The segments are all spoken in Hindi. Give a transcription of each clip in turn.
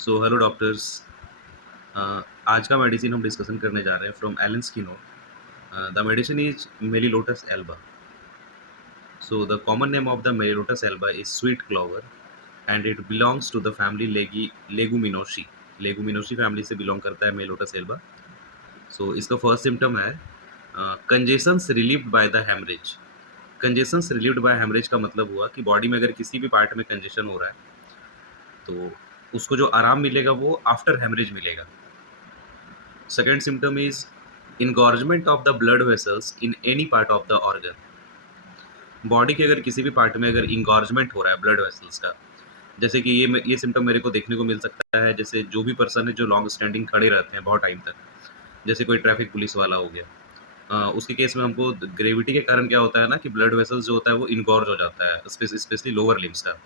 So hello doctors. आज का मेडिसिन हम डिस्कशन करने जा रहे हैं फ्रॉम एलन स्किनो। The medicine is melilotus alba. So the common name of the melilotus alba is sweet clover and it belongs to the family leguminosae. Leguminosae family से बिलोंग करता है मेलिलोटस एल्बा। सो इसका फर्स्ट सिम्टम है congestions relieved by the haemorrhage. Congestions relieved by haemorrhage का मतलब हुआ कि बॉडी में अगर किसी भी पार्ट में कंजेशन हो रहा है तो उसको जो आराम मिलेगा वो आफ्टर हेमरेज मिलेगा। Second symptom is engorgement of the blood vessels in any part of the organ. Body के अगर किसी भी पार्ट में अगर इंगॉर्जमेंट हो रहा है ब्लड वेसल्स का, जैसे कि ये सिम्टम मेरे को देखने को मिल सकता है। जैसे जो भी पर्सन है जो लॉन्ग स्टैंडिंग खड़े रहते हैं बहुत टाइम तक, जैसे कोई ट्रैफिक पुलिस वाला हो गया, उसके केस में हमको ग्रेविटी के कारण क्या होता है ना कि ब्लड वेसल्स जो होता है वो इनगॉर्ज हो जाता है, स्पेशली लोअर लिम्स का।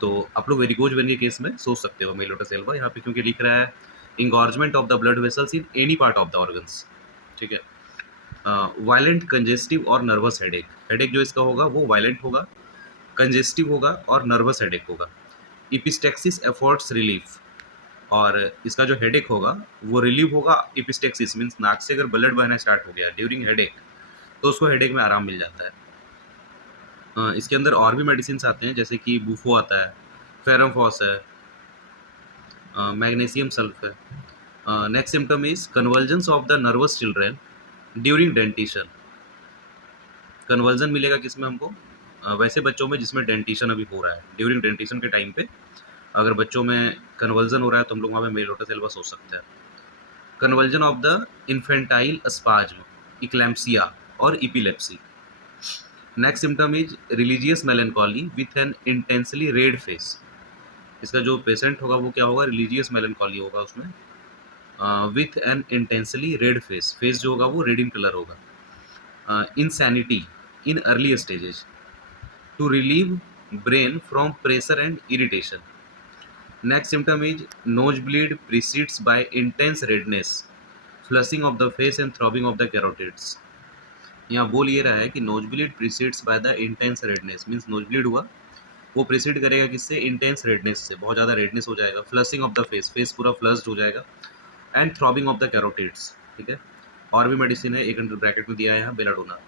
तो आप लोग वेरिकोज वेन के केस में सोच सकते हो मेलिलोटस एल्बा यहाँ पे, क्योंकि लिख रहा है engorgement of the blood vessels in any part of the organs. ठीक है। वायलेंट कंजेस्टिव और नर्वस हेडेक। हेडेक जो इसका होगा वो वायलेंट होगा, कंजेस्टिव होगा और नर्वस हेडेक होगा। इपिस्टेक्सिस एफर्ट्स रिलीफ। और इसका जो हेडेक होगा वो रिलीव होगा। इपिस्टेक्सिस मीन्स नाक से अगर ब्लड बहना स्टार्ट हो गया ड्यूरिंग हेडेक तो उसको हेडेक में आराम मिल जाता है। इसके अंदर और भी मेडिसिन आते हैं, जैसे कि बूफो आता है, फेरमफॉस है, मैग्नीशियम सल्फ है। Next symptom is convergence of the nervous children during dentition. Conversion मिलेगा किसमें हमको? वैसे बच्चों में जिसमें डेंटिशन अभी हो रहा है, ड्यूरिंग डेंटिशन के टाइम पे अगर बच्चों में कन्वर्जन हो रहा है तो हम लोग वहाँ पे मेलिलोटस एल्बा सोच सकते हैं। Conversion of the infantile spasm, eclampsia और epilepsy. Next symptom is religious melancholy with an intensely red face. इसका जो पेशेंट होगा वो क्या होगा? रिलीजियस मेलेंकोली होगा उसमें, with an intensely red face. Face जो होगा वो रेड इन कलर होगा। Insanity in early stages to relieve brain from pressure and irritation. Next symptom is nose bleed preceded by intense redness, flushing of the face and throbbing of the carotids. यहाँ बोल ये रहा है कि nose bleed preceded by the intense redness, means nose bleed हुआ वो प्रीसीड करेगा किससे? इंटेंस रेडनेस से, बहुत ज़्यादा रेडनेस हो जाएगा। Flushing of the face, face पूरा फ्लश्ड हो जाएगा। And throbbing of the carotids. ठीक है। और भी मेडिसिन है, एक अंडर ब्रैकेट में दिया है यहाँ belladonna.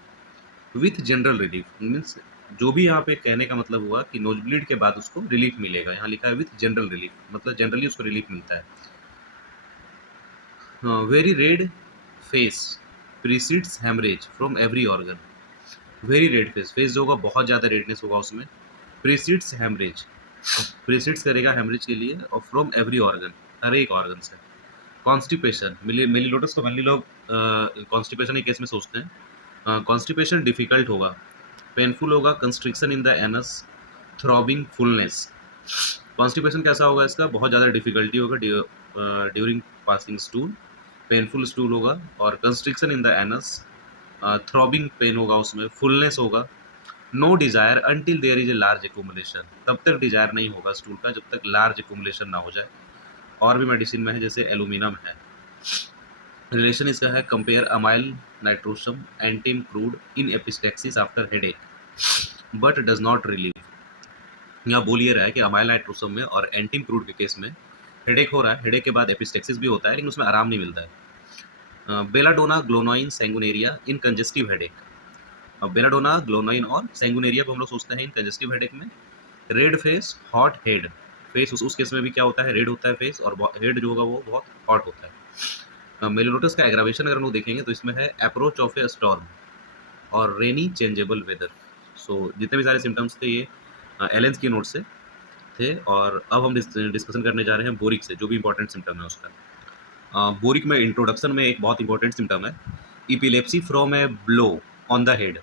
With general relief means जो भी यहाँ पे कहने का मतलब हुआ कि नोज ब्लीड के बाद उसको रिलीफ मिलेगा, यहाँ लिखा है विथ जनरल रिलीफ, मतलब जनरली उसको रिलीफ मिलता है। Very red face precedes haemorrhage from every organ. Very red face, face जो होगा बहुत ज़्यादा रेडनेस होगा उसमें। प्रीसीड्स हेमरेज, प्रीसीड्स करेगा हेमरेज के लिए, और फ्रॉम एवरी ऑर्गन, हर एक ऑर्गन से। कॉन्स्टिपेशन, मेलिलोटस को मेनली लोग कॉन्स्टिपेशन के केस में सोचते हैं। कॉन्स्टिपेशन डिफिकल्ट होगा, पेनफुल होगा, constriction in the anus, throbbing, fullness. Constipation कैसा होगा इसका? बहुत ज़्यादा डिफिकल्टी होगा during passing stool, painful stool होगा, और constriction in the anus, throbbing pain होगा उसमें, फुलनेस होगा। No desire until there is a large accumulation, तब तक डिजायर नहीं होगा स्टूल का जब तक लार्ज एकुमुलेशन ना हो जाए। और भी मेडिसिन में है, जैसे एलुमिनम है। रिलेशन इसका है compare amyl nitrosum antim crud in epistaxis after headache but does not relieve. यहाँ बोल ये रहा है कि अमाइल नाइट्रोसम में और एंटीम क्रूड के केस में हेडेक हो रहा है, हेडेक के बाद एपिस्टेक्सिस भी होता है लेकिन उसमें आराम नहीं मिलता है। Belladonna glonoine sanguinaria in congestive headache. Belladonna glonoine और सैंगुनेरिया को हम लोग सोचते हैं इन कंजेस्टिव हेडेक में। Red face hot head, face उस केस में भी क्या होता है? रेड होता है फेस, और हेड जो होगा वो बहुत हॉट होता है। मेलिलोटस का एग्रावेशन अगर हम लोग देखेंगे तो इसमें है अप्रोच ऑफ ए स्टॉर्म और रेनी चेंजेबल वेदर। सो जितने भी सारे सिम्टम्स थे ये एलेंस की नोट से थे। और अब हम डिस्कशन करने जा रहे हैं बोरिक से, जो भी इंपॉर्टेंट सिम्टम है उसका। बोरिक में इंट्रोडक्शन में एक बहुत इंपॉर्टेंट सिम्टम है, epilepsy from a blow on the head.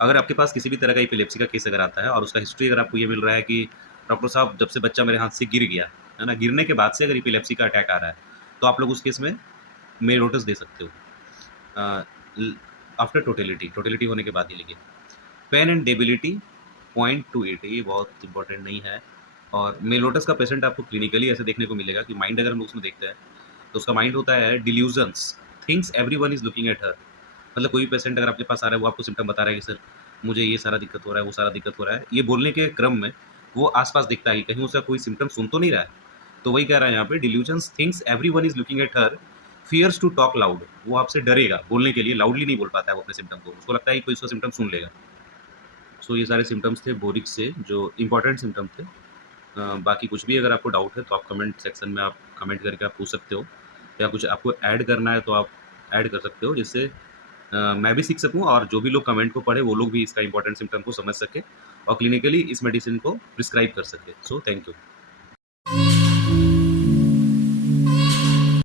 अगर आपके पास किसी भी तरह का इपिलेप्सी का केस अगर आता है और उसका हिस्ट्री अगर आपको ये मिल रहा है कि डॉक्टर साहब जब से बच्चा मेरे हाथ से गिर गया है ना, गिरने के बाद से अगर इपिलेप्सी का अटैक आ रहा है तो आप लोग उस केस में मेलिलोटस दे सकते हो। आफ्टर टोटेलिटी, टोटेलिटी होने के बाद ही लिखिए। पेन एंड डेबिलिटी 0.28, ये बहुत इंपॉर्टेंट नहीं है। और मेलिलोटस का पेशेंट आपको क्लिनिकली ऐसे देखने को मिलेगा कि माइंड अगर हम उसमें देखते हैं तो उसका माइंड होता है delusions, things everyone is looking at हर। मतलब कोई भी पेशेंट अगर आपके पास आ रहा है वो आपको सिम्टम बता रहा है कि सर मुझे ये सारा दिक्कत हो रहा है, वो सारा दिक्कत हो रहा है, ये बोलने के क्रम में वो आसपास दिखता है कि कहीं उसका कोई सिम्टम सुन तो नहीं रहा है। तो वही कह रहा है यहाँ पे, delusions thinks everyone is looking at her, fears to talk loud, वो आपसे डरेगा बोलने के लिए, लाउडली नहीं बोल पाता है वो अपने सिम्टम को, उसको लगता है कि कोई उसका सिम्टम सुन लेगा। सो ये सारे सिम्टम्स थे बोरिक से, जो इंपॉर्टेंट सिम्टम थे। बाकी कुछ भी अगर आपको डाउट है तो आप कमेंट सेक्शन में आप कमेंट करके आप पूछ सकते हो, या कुछ आपको ऐड करना है तो आप ऐड कर सकते हो, जिससे मैं भी सीख सकूँ और जो भी लोग कमेंट को पढ़े वो लोग भी इसका इंपॉर्टेंट सिम्टम को समझ सके और क्लिनिकली इस मेडिसिन को प्रिस्क्राइब कर सके। So thank you.